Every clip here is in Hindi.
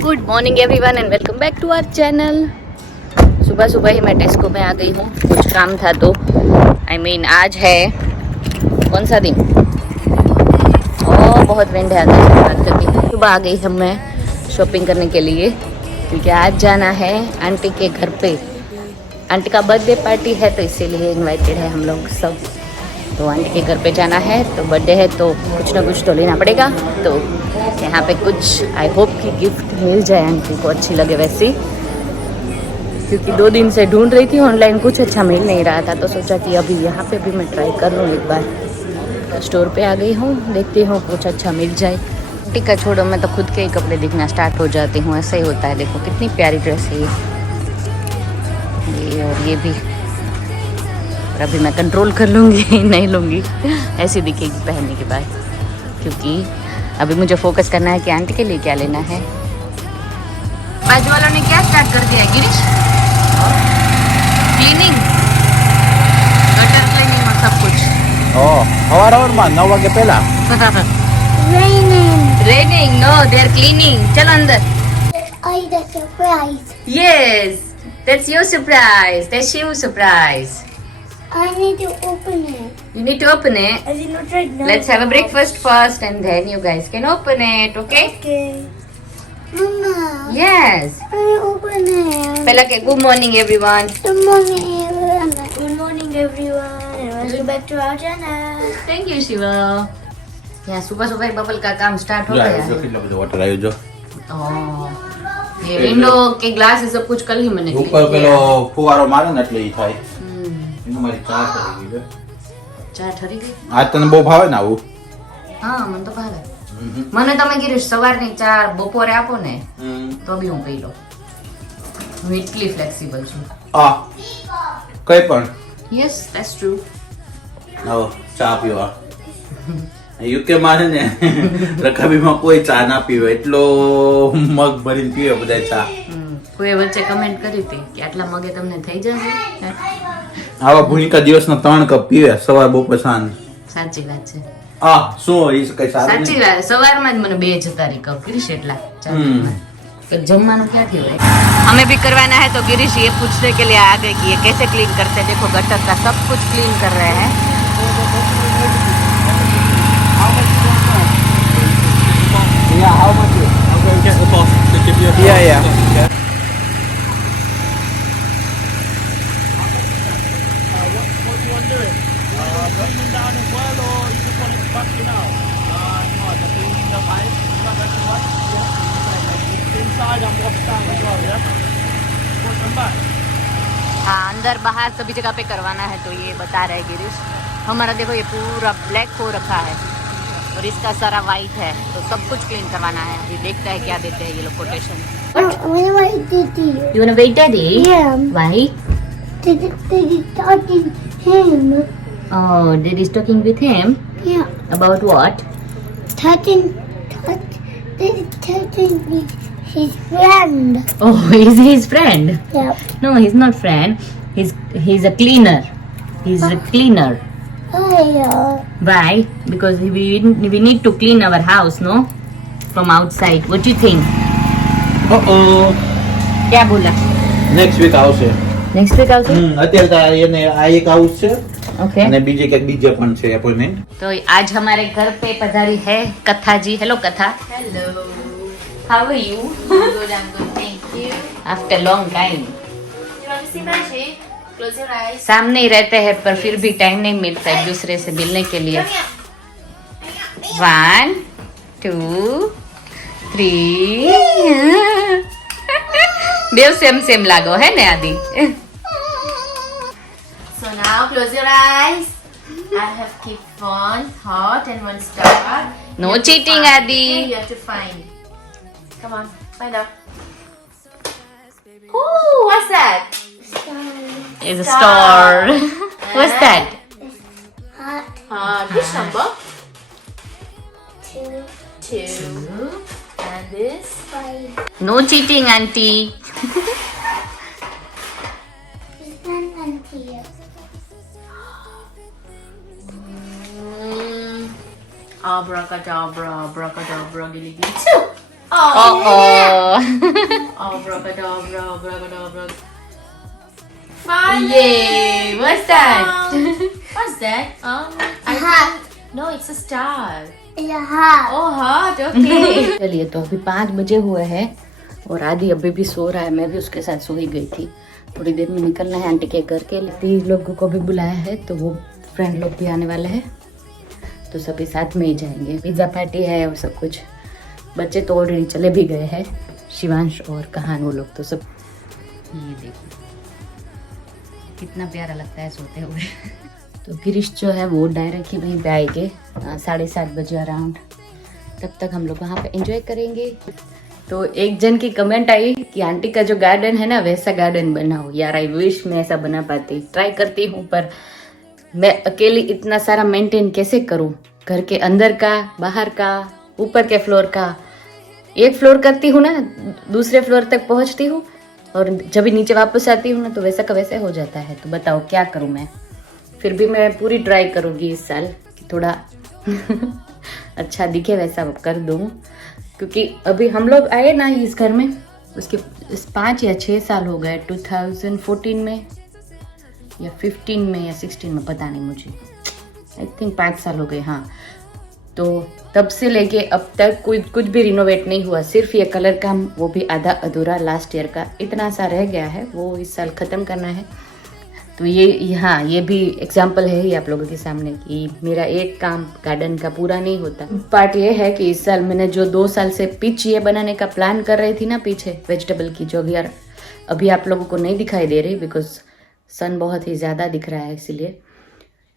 Good morning everyone and welcome back to our channel. सुबह सुबह ही मैं टेस्को में आ गई हूँ, कुछ काम था तो आज है कौन सा दिन? ओह बहुत विंड है अंदर। सुबह आ गई हम मैं शॉपिंग करने के लिए क्योंकि आज जाना है आंटी के घर पे। आंटी का बर्थडे पार्टी है तो इसीलिए इनवाइटेड है हम लोग सब। तो आंटी के घर पे जाना है तो बर्थडे है तो कुछ ना कुछ तो लेना पड़ेगा। तो यहाँ पे कुछ आई होप कि गिफ्ट मिल जाए आंटी को, अच्छी लगे वैसी, क्योंकि 2 दिन से ढूंढ रही थी ऑनलाइन, कुछ अच्छा मिल नहीं रहा था तो सोचा कि अभी यहाँ पे भी मैं ट्राई कर लूँ एक बार। स्टोर पे आ गई हूँ, देखती हूँ कुछ अच्छा मिल जाए। आंटी का छोड़ो, मैं तो खुद के ही कपड़े दिखना स्टार्ट हो जाती हूँ, ऐसा ही होता है। देखो कितनी प्यारी ड्रेस है ये और ये भी। और अभी मैं कंट्रोल कर लूँगी, नहीं लूँगी, ऐसी दिखेगी पहनने के बाद, क्योंकि अभी मुझे फोकस करना है कि आंटी के लिए क्या लेना है। बाजू वालों ने क्या स्टार्ट कर दिया गिरीश? क्लीनिंग, गटर क्लीनिंग और सब कुछ। સવારમાં 9 વાગે પહેલા raining no, they are cleaning. चलो अंदर। I the surprise. Yes, that's your surprise, that's your surprise. I need to open it. You need to open it. I did not right now. Let's have a breakfast first and then you guys can open it, okay? Okay. Mama. Yes. I open it. पहला के good morning everyone. Good morning, everyone. Good morning, everyone. And welcome back to our channel. Thank you Shiva. यहाँ सुबह सुबह ही बबल का काम स्टार्ट हो જો गया આવ્યો જો है। કેટલો બધો વોટર આવ્યો જો ओह, ये विंडो के ग्लास सब कुछ कल ही मैंने clean ઉપર किया। પેલો ફુવારો મારે ને એટલે ઈ થાય हम्म, એમાં મારી ચા થઈ ગઈ છે चाय ठरी गई। આજ તને બહુ ભાવે ને આવું हाँ मन तो भावे। મને તમે ગીરીશ સવારની ચા બપોરે આપો ને તો બી હું પી લઉં। હું એટલી ફ્લેક્સિબલ છું। આ કઈ પણ યસ ધેટ્સ ટ્રુ। આવો ચા પીવા યુકે માં છે ને રકાબીમાં કોઈ ચા ના પીવે એટલો મગ ભરીને પીવે બધા ચા કોઈએ વચ્ચે કમેન્ટ કરી હતી કે આટલા મગે તમને થઈ જશે। આવા ભૂનિકા દિવસના 3 કપ પીવે સવાર બપોર સાંજ સાચી વાત છે, આ શું ઈ કઈ સારું સાચી વાત। સવારમાં જ મને 2 જતા રહી કપ ગીરીશ એટલા ચા પીવામાં। तो जमवानु क्या थी भाई? हमें भी करवाना है तो गिरीश ये पूछने के लिए आ गए कि ये कैसे क्लीन करते हैं। देखो गटर का सब कुछ क्लीन कर रहे हैं। Yeah. हाँ अंदर बाहर सभी जगह पे करवाना है तो ये बता रहे गिरीश। हमारा देखो ये पूरा ब्लैक हो रखा है और इसका सारा वाइट है, तो सब कुछ क्लीन करवाना है। अभी देखता है क्या देते हैं ये लोग quotation. I want to wait to you. You wanna wait daddy? Yeah. Why? They talking him. Oh, daddy's talking with him Yeah. about what? They touching his friend. Oh, he's his friend. Yeah. No, he's not friend. He's a cleaner. He's a cleaner. Oh yeah. Why? Because we need to clean our house, no? From outside. What do you think? क्या बोला? નેક્સ્ટ વીક આવશે Next week also? અત્યારે તો એને આ એક હાઉસ છે Okay. અને બીજે ક્યાંક બીજે પણ છે એપોઇન્ટમેન્ટ तो आज हमारे घर पे पधारी है कथा जी। हेलो कथा। Hello. How are you? I'm good. Thank you. After long time. You want to see magic? Close your eyes. सामने ही रहते हैं पर फिर भी टाइम नहीं मिलता एक दूसरे से मिलने के लिए। Come here. 1 2 3 देव सेम लागो है ने आदि। So now close your eyes. I have kept one heart and 1 star. No You have to cheating, find. Adi. Okay, you have to find. Come on, find out. Ooh, what's that? Is a star. What's that? Hot Which number? 2 2. And this? 5. No cheating, auntie. This one and here. Abracadabra, abracadabra, gilly gilly. Abracadabra. Yay! What's that? What's that? No, it's a star. Yeah. Oh, heart. Okay. चलिए, तो अभी 5 बजे हुए हैं और आदि अभी भी सो रहा है। मैं भी उसके साथ सो ही गई थी। थोड़ी देर में निकलना है आंटी के घर के लिए। 30 लोगों को भी बुलाया है, तो वो फ्रेंड लोग भी आने वाले हैं, तो सभी साथ में ही जाएंगे। पिज्ज़ा पार्टी है और सब कुछ। बच्चे तो ऑलरेडी चले भी गए हैं, शिवांश और कहान, वो लोग तो सब। ये देखो कितना प्यारा लगता है सोते हुए। तो गिरीश जो है वो डायरेक्ट ही वहीं पे आएंगे 7:30 बजे अराउंड। तब तक हम लोग वहाँ पे एंजॉय करेंगे। तो एक जन की कमेंट आई कि आंटी का जो गार्डन है ना वैसा गार्डन बनाओ। यार आई विश मैं ऐसा बना पाती। ट्राई करती हूँ पर मैं अकेली इतना सारा मेंटेन कैसे करूँ। घर के अंदर का, बाहर का, ऊपर के फ्लोर का। एक फ्लोर करती हूँ ना, दूसरे फ्लोर तक पहुँचती हूँ और जब भी नीचे वापस आती हूँ ना तो वैसा का वैसा हो जाता है। तो बताओ क्या करूँ मैं। फिर भी मैं पूरी ट्राई करूँगी इस साल कि थोड़ा अच्छा दिखे वैसा कर दूँ, क्योंकि अभी हम लोग आए ना इस घर में, उसके 5 या 6 साल हो गए। 2014 में या 15 में या 16 में, पता नहीं मुझे, आई थिंक 5 साल हो गए। हाँ, तो तब से लेके अब तक कुछ भी रिनोवेट नहीं हुआ। सिर्फ ये कलर का, वो भी आधा अधूरा लास्ट ईयर का इतना सा रह गया है, वो इस साल ख़त्म करना है। तो ये हाँ, ये भी एग्जाम्पल है ही आप लोगों के सामने कि मेरा एक काम गार्डन का पूरा नहीं होता। पार्ट ये है कि इस साल मैंने जो 2 साल से पिच ये बनाने का प्लान कर रही थी ना पीछे वेजिटेबल की, जो अभी आप लोगों को नहीं दिखाई दे रही बिकॉज सन बहुत ही ज़्यादा दिख रहा है, इसीलिए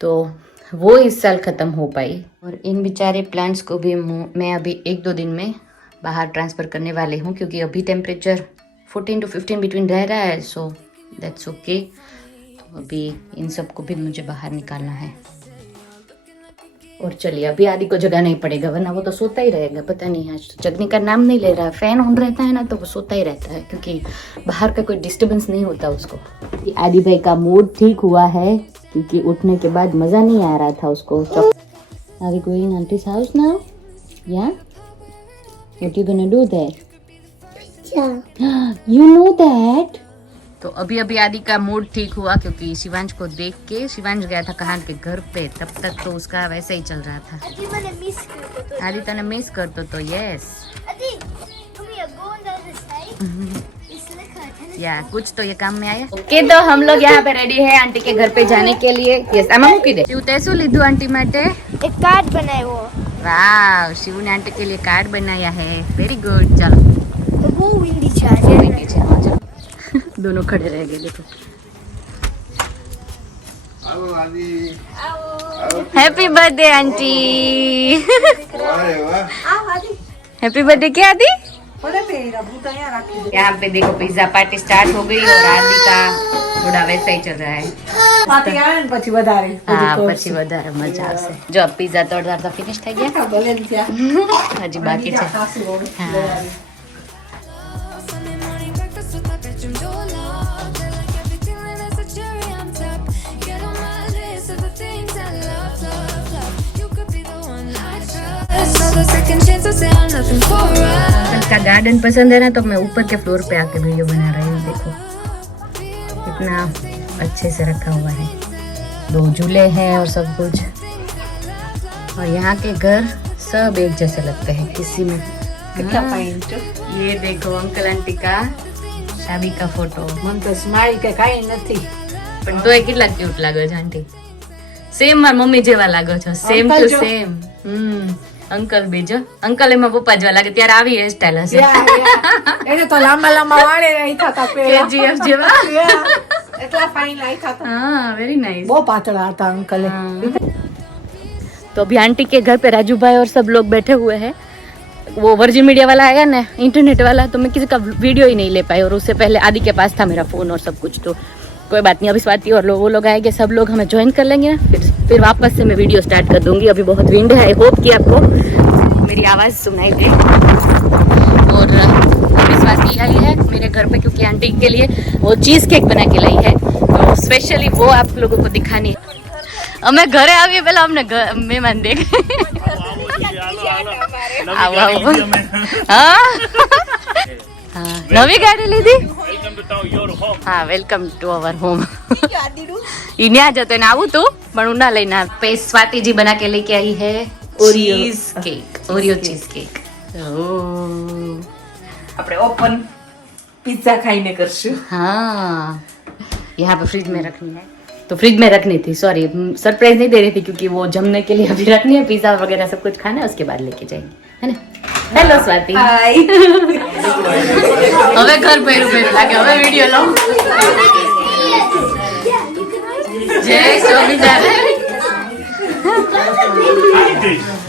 तो वो इस साल ख़त्म हो पाई। और इन बेचारे प्लांट्स को भी मैं अभी 1-2 दिन में बाहर ट्रांसफ़र करने वाली हूँ, क्योंकि अभी टेम्परेचर 14 to 15 बिटवीन रह रहा है, सो दैट्स ओके। तो अभी इन सब को भी मुझे बाहर निकालना है। और चलिए, अभी आदि को जगाना ही पड़ेगा, वरना वो तो सोता ही रहेगा। पता नहीं आज तो जगने का नाम नहीं ले रहा। फैन ऑन रहता है ना तो वो सोता ही रहता है, क्योंकि बाहर का कोई डिस्टर्बेंस नहीं होता उसको। आदि भाई का मूड ठीक हुआ है, क्योंकि उठने के बाद मज़ा नहीं आ रहा था उसको। Are we going auntie's house now? Yeah? What you gonna do there? Yeah. You know that? तो अभी आदि का मूड ठीक हुआ, क्योंकि शिवांश को देख के शिवांश गया था कहान के घर पे। तब तक तो उसका वैसे ही चल रहा था। आदि तने मिस करतो तो यस या कुछ तो ये काम में आया। ओके, तो हम लोग यहाँ पे रेडी है आंटी के घर पे जाने के लिए। यस, आमा मूकी दे। शिव तेसु लीधु आंटी माटे? एक कार्ड बनाए वो। वाह, शिव ने आंटी के लिए कार्ड बनाया है। Very good. चलो तो वो विंडी चार्जर। दोनों खड़े रह गए। देखो, happy birthday aunty. Happy birthday क्या आदि? यहाँ पे देखो पिज्जा पार्टी स्टार्ट हो गई और आदि का थोड़ा वैसा ही चल रहा है। પછી વધારે हाँ, પછી વધારે મજા આવશે। જો पिज्जा तो अर्धा फिनिश થઈ ગયા, હજી બાકી છે। हाँ, का गार्डन पसंद है ना, तो मैं ऊपर के फ्लोर पे आके वीडियो बना रही हूँ। देखो कितना अच्छे से रखा हुआ है, 2 झूले हैं और सब कुछ। और यहाँ के घर सब एक जैसे लगते हैं, किसी में ये देखो अंकल आंटी का शादी का फोटो। મન તો સ્માઈલ કે કાઈ નથી પણ તોય કેટલા ક્યુટ લાગો છો આંટી। સેમ માર મમ્મી જેવા લાગો છો, સેમ ટુ સેમ। અંકલ બી જો, અંકલ એમાં પપ્પા જેવા લાગે। ત્યારે આવી હેર સ્ટાઈલ હશે, એને તો લાંબા લાંબા વાળે રાખ્યા હતા પેલા KGF જેવા। એટલા ફાઇન રાખ્યા હતા, हाँ, वेरी नाइस। બહુ પાતળા હતા અંકલ। तो अभी आंटी के घर पे राजू भाई और सब लोग बैठे हुए हैं। वो वर्जिन मीडिया वाला आया ना, इंटरनेट वाला, तो मैं किसी का वीडियो ही नहीं ले पाई। और उससे पहले आदि के पास था मेरा फ़ोन और सब कुछ, तो कोई बात नहीं। अभी स्वाति और वो लोग आएंगे, सब लोग हमें ज्वाइन कर लेंगे ना, फिर वापस से मैं वीडियो स्टार्ट कर दूंगी। अभी बहुत विंड है, आई होप कि आपको मेरी आवाज़ सुनाई दे। और अभी स्वाति आई है मेरे घर पे, क्योंकि आंटी के लिए वो चीज़ केक बना के लाई है, तो स्पेशली वो आप लोगों को दिखानी। અમે ઘરે આવીએ પેલા અમને મહેમાન દેખાય। આવો આવો હા નવી ગાડી લીધી હા વેલકમ ટુ અવર હોમ ઈ ન્યા જતો એને આવું તું પણ હું ના લઈને पे स्वाति जी बना के लेके आई है cheese cake Oreo cheese cake આપણે ઓપન પિઝા ખાઈને કરશું हाँ यहाँ पे फ्रिज में रखनी है तो फ्रिज में रखनी थी सॉरी सरप्राइज नहीं दे रही थी क्योंकि वो जमने के लिए अभी रखनी है पिज्जा वगैरह सब कुछ खाना है उसके बाद लेके जाएंगे है ना हेलो स्वाति હાય હવે ઘર ભેરું ભેરું લાગે હવે વિડિયો લો જય સ્વામિનારાયણ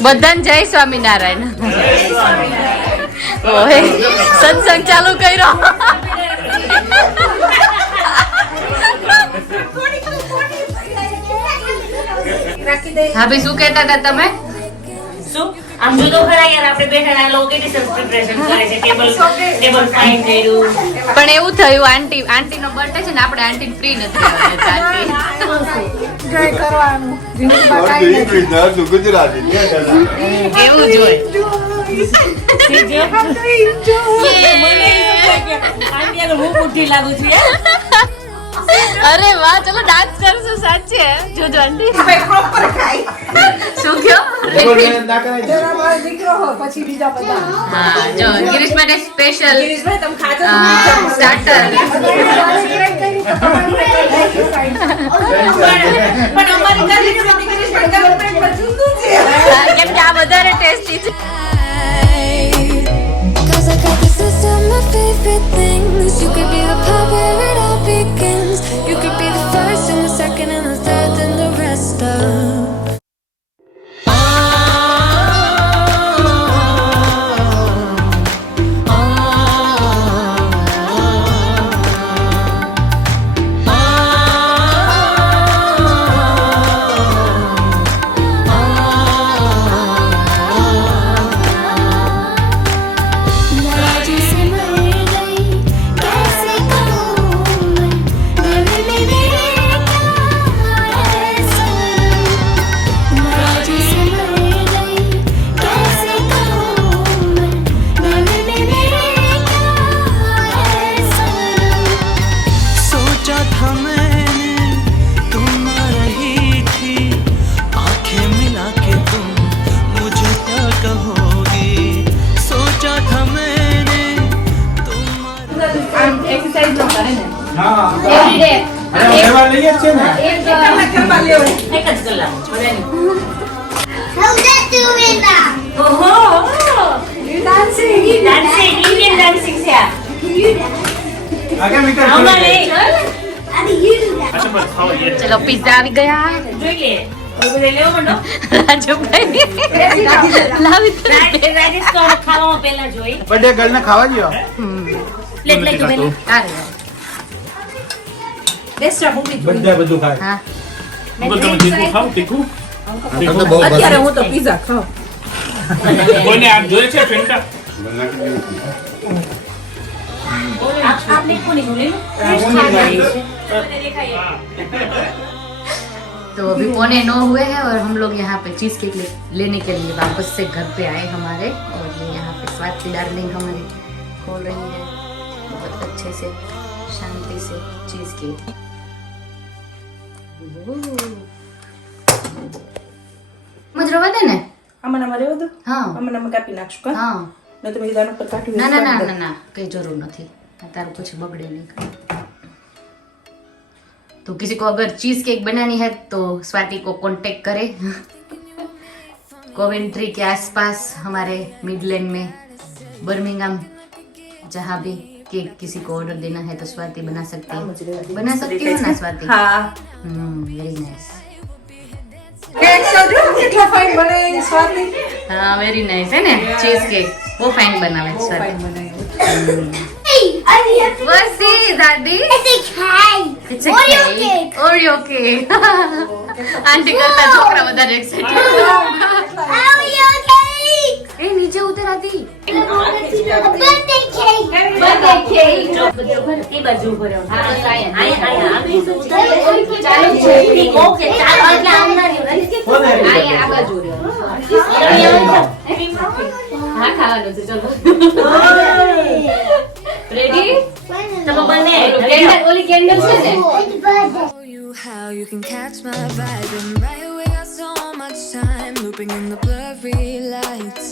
બધાને જય સ્વામિનારાયણ ઓહે સત્સંગ ચાલુ કર્યો હા ભાઈ શું કહેતા હતા તમે આમ જુદો ખરા યાર આપણે બેઠા આ લોકો કેટલી સરસ પ્રિપરેશન કરે છે ટેબલ ફાઇન કર્યું પણ એવું થયું આંટી નો બર્થડે છે ને આપણે આંટી ફ્રી નથી આવવાના એન્જોય કરવાનું જીવનમાં કાંઈ નથી. ગુજરાતી એવું જ હોય હું બુદ્ધિ લાગુ છું યાર અરે વાહ ચલો ડાન્સ કરશું સાચે જોજો આંટી શું કયો જરા મારો દીકરો હો પછી બીજા બધા હા જો ગિરીશ માટે સ્પેશિયલ ગિરીશભાઈ તમે ખાજો તો સ્ટાર્ટર પણ અમારી ગિરીશભાઈ ગવર્મેન્ટ પર જુદું છે કેમ કે આ વધારે ટેસ્ટી છે Cause I got this list of my favorite things. You could be the part where it all begins. You could be the first and the second and the third and the rest of. Every day કરવા લેવું એક જ કલાક How's that doing now? ઓહો ડાન્સિંગ ડાન્સિંગ ઇન્ડિયન ડાન્સિંગ છે આ આમાં લે How do you do that? ચલો પિઝા આવી ગયા જોઈ લે બધે લેવો મંડો રાજુભાઈ લાવી તો રાજેશ તો ખાવામાં પહેલા જોઈ બર્થડે ગર્લ ને ખાવા દો પ્લેટ લઈ ગઈ બેન આ રહ્યો. બેસ્ટા મૂકી દો બધા બધું ખાય હા અત્યારે હું તો પિઝા ખાઉં आपने कोनी बोले तो अभी 8:45 हुए हैं और हम लोग यहाँ पे चीज केक लेने के लिए वापस से घर पे आए हमारे और ये यहाँ पे स्वाति डार्लिंग हमारी खोल रही है बहुत अच्छे से शांति से चीज केक મજ રવા દે ને આમાં રહેવું દો હા આમાં કાપી નાખશું કા હા ન તો મેં દાનો પર કાઢ્યું ના ના ના ના ના કઈ જરૂર નથી તારું कुछ बगड़े नहीं तो किसी को अगर चीज केक बनानी है तो स्वाति को कांटेक्ट करें कोवेंट्री के आसपास हमारे मिडलैंड में बर्मिंघम जहाँ भी केक किसी को ऑर्डर देना है तो स्वाति बना सकती है बना सकती हो ना स्वाति હા वेरी नाइस કેક તો જો કેટલા ફાઇન બને સ્વાતિ हाँ वेरी नाइस है ना चीज केक वो फाइन बनावे Swati Hey, I have to. वसी दादी It's a cake. It's a Oreo cake. cake. Oreo cake. આંટી કરતા છોકરા વધારે એક્સાઇટેડ Oreo cake. એ નીચે ઉતર આતી Birthday cake. બર્થડે કેક એ બાજુ ઉપર હા બસ આયા આયા આ બીજું ચાલુ છે ઓકે ચાલો એટલે આમ ના રહ્યું આયા આ બાજુ રહ્યો અહીંયા હા ખાવાનું છે ચલો રેડી તમે બંને કેન્ડલ ઓલી કેન્ડલ છે ને Show you how you can catch my vibe. And right away, got so much time looping in the blurry lights.